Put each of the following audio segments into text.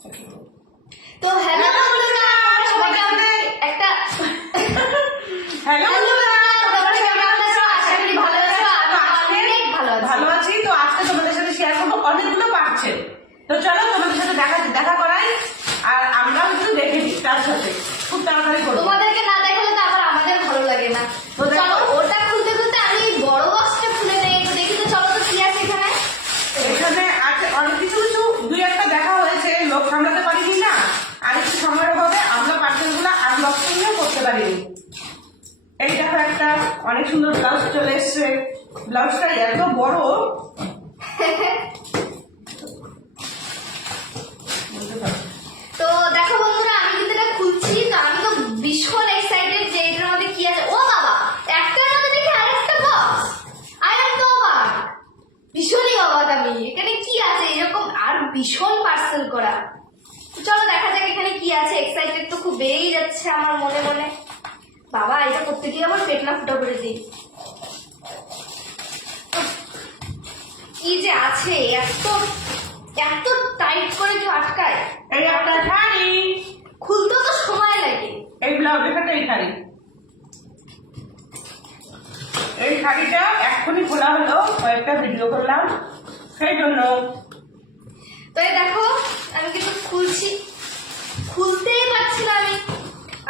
তো হ্যালো বন্ধুরা, সবাইকে আমাদের একটা হ্যালো বন্ধুরা, তোমরা কেমন আছো? আশা করি ভালো আছো। আমি অনেক ভালো আছি। তো আজকে তোমাদের সাথে শেয়ার করবো অনেকগুলো পাচ্ছে। তো চলো তোমাদের সাথে দেখা করাই, আর আমরাও কিন্তু দেখে নিই তার সাথে খুব তাড়াতাড়ি করবো। তোমাদেরকে না দেখালে তো আবার আমাদের ভালো লাগে না। তো চলো ওটা খুলতে খুলতে আমি বড় বক্সটা খুলে নেই, একটু দেখি। তো চলো, তো কি আছে এখানে? এখানে আছে অনেক কিছু দুই একটা দেখা হয়েছে, লোক সামলাতে পারিনি না, আর একটু সময়ের অভাবে আমরা পার্সেলগুলো আনবক্সিংও করতে পারিনি। এই দেখো একটা অনেক সুন্দর ব্লাউজ চলে এসছে। ব্লাউজটা এত বড়, তো দেখো বন্ধুরা, আমি কিন্তু এটা খুলছি। তো আমি তো ভীষণ এক্সাইটেড যে এটার মধ্যে কি আছে। ও বাবা, একটার মধ্যে দেখি আরেকটা বক্স। আই এম তো অবাক, ভীষণই অবাক আমি। এখানে কি আছে এরকম, আর ভীষণ পার্সেল করা। তো চলো দেখা যাক এখানে কি আছে। এক্সাইটেড তো খুব বেড়েই যাচ্ছে আমার মনে মনে। বাবা, এটা করতে গিয়ে আবার পেট না ফুটা করে দিই। কি যে আছে, এত এত টাইট করে কেউ আটকায়? এই একটা শাড়ি, খুলতেও তো সময় লাগে। এই ব্লাউজ দেখাটা এই শাড়ি। এই শাড়িটা এক্ষুনি খোলা হলো, কয়েকটা ভিডিও করলাম সেই জন্য। তো এই দেখো, আমি কিন্তু খুলছি, খুলতেই পারছি না আমি।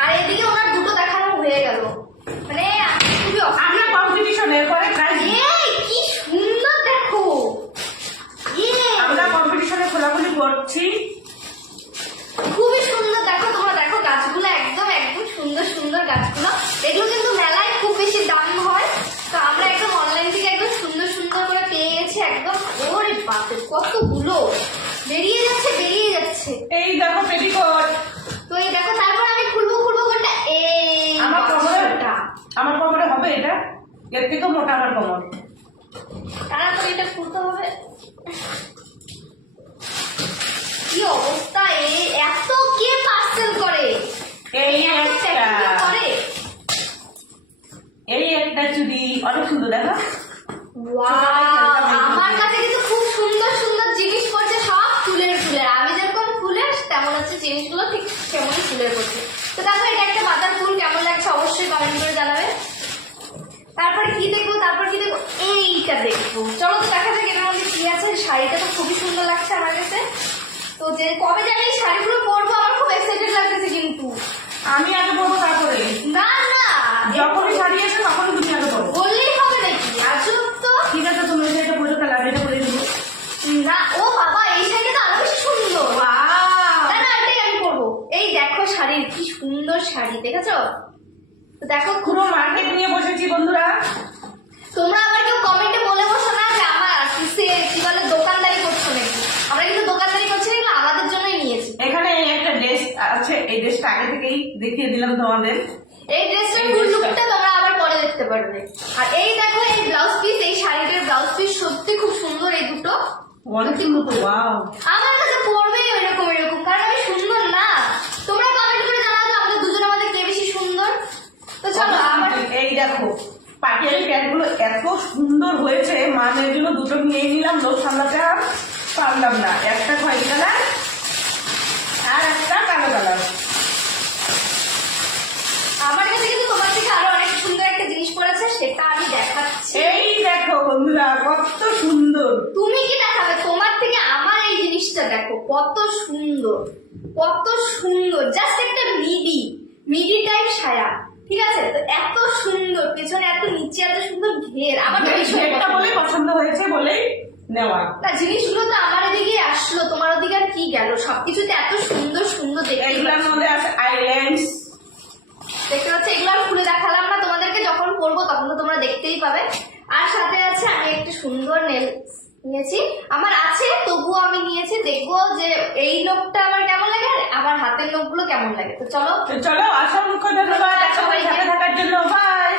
আর এদিকে ওনার দুটো দেখানো হয়ে গেল, মানে খুবই আমরা কম্পিটিশনের পরে প্রাইজ, এই কি সুন্দর দেখো। আমরা কম্পিটিশনে খোলাখুলি করছি। খুবই সুন্দর দেখো, তোমরা দেখো গাছগুলো, একদম একদম সুন্দর সুন্দর গাছগুলো। এগুলো কিন্তু মেলায় খুব বেশি দাম হয়, তো আমরা একদম অনলাইন থেকে একদম সুন্দর সুন্দর করে পেয়ে গেছি একদম। ওরে বাপরে, কতগুলো বেরিয়ে যাচ্ছে। এই দেখো পেটিকোট। তো এই দেখো, তারপর আমি খুলবো কোনটা। এই আমার কোমরে, বাক্সটা। আমার কোমরে হবে এটা, এর থেকে মোটা আমার কোমর। তারপর এটা খুলতে হবে। কি অবস্থা, এত কে পার্সেল করে? এই এত একটা, packing করে? এই একটা চুড়ি অনেক সুন্দর দেখো। ওয়াও, আমার কাছে কিন্তু খুব সুন্দর সুন্দর জিনিস পড়ছে, সব ফুলের। আমি যেরকম ফুলের, তেমন হচ্ছে জিনিসগুলো ঠিক তেমনই ফুলের পড়ছে। তো দেখো, এটা একটা পাতার ফুল, কেমন লাগছে অবশ্যই কমেন্ট করে জানাবে। তারপরে কি দেখবো, এইটা দেখবো। চলো তো দেখা যাক এটার মধ্যে কি আছে। শাড়িটা তো খুবই সুন্দর লাগছে আমার কাছে। তো যে কবে জানি এই শাড়িগুলো পরবো, আমার খুব এক্সাইটেড লাগতেছে কিন্তু। আমি আগে পড়বো তারপরে, না না, যখনই শাড়ি আছে তখনই তুমি আগে পড়বো। বললেই হবে নাকি? আজব তো। ঠিক আছে, তুমি এটা পরে কালার, এটা পরে দিবো। না, ও বাবা, এই শাড়িটা তো আরো বেশি সুন্দর। না না, এটাই আমি পরবো। এই দেখো শাড়ির কি সুন্দর শাড়ি, দেখেছো? তো দেখো, পুরো মার্কেট নিয়ে বসেছি বন্ধুরা। তোমরা আবার কেউ কমেন্টে বলে বসো না যে আমার কি বলে দোকানদারি করছো নাকি। আমরা কিন্তু দোকানদারি করছি না, এগুলো আমাদের জন্যই নিয়েছি। এখানে একটা ড্রেস আছে, এই ড্রেসটা আগে থেকেই দেখিয়ে দিলাম তোমাদের। এই ড্রেসটার ফুল লুকটা তোমরা আবার পরে দেখতে পারবে। আর এই দেখো, এই ব্লাউজ পিস, এই শাড়িটার ব্লাউজ পিস সত্যি খুব সুন্দর। এই দুটো অনেক সুন্দর। ওয়াও, আমার কাছে পড়বেই এরকম, কারণ আমি সুন্দর না। তোমরা কমেন্ট করে জানাও যে আমাদের দুজনের মধ্যে কে বেশি সুন্দর। তো চলো আমার এই দেখো পাটিয়ালি প্যান্টগুলো এত সুন্দর হয়েছে, মানে জন্য দুটো নিয়ে নিলাম, লোক সামলাতে আর পারলাম না। একটা খয়েরি কালার আর একটা কালো কালার। আমার কাছে কিন্তু তোমার থেকে আরো অনেক সুন্দর একটা জিনিস পড়েছে, সেটা আমি দেখাচ্ছি। এই দেখো বন্ধুরা, কত সুন্দর। তুমি কি দেখাবে? তোমার থেকে আমার এই জিনিসটা দেখো, কত সুন্দর, কত সুন্দর। জাস্ট একটা মিডি টাইপ সায়া, ঠিক আছে? তো এত সুন্দর, পেছনে এত, নিচে এত সুন্দর ঘের। আমার ঘেরটা বলে পছন্দ হয়েছে বলেই নেওয়া। না, জিনিসগুলো তো আমার এদিকে আসলো, তোমার ওদিকে আর কি গেল? সবকিছুতে এত সুন্দর সুন্দর দেখতে এইগুলোর পাচ্ছি। মধ্যে আছে আইল্যান্ডস। দেখতে পাচ্ছি, এগুলো আর খুলে দেখালাম না তোমাদেরকে, যখন পরবো তখন তো তোমরা দেখতেই পাবে। আর সাথে আছে, আমি একটা সুন্দর নেল নিয়েছি, আমার আছে তবুও আমি নিয়েছি। দেখবো যে এই লোকটা আমার কেমন লাগে, আর আমার হাতের লোকগুলো কেমন লাগে। তো চলো, চলো, অসংখ্য ধন্যবাদ সবাই সাথে থাকার জন্য। বাই।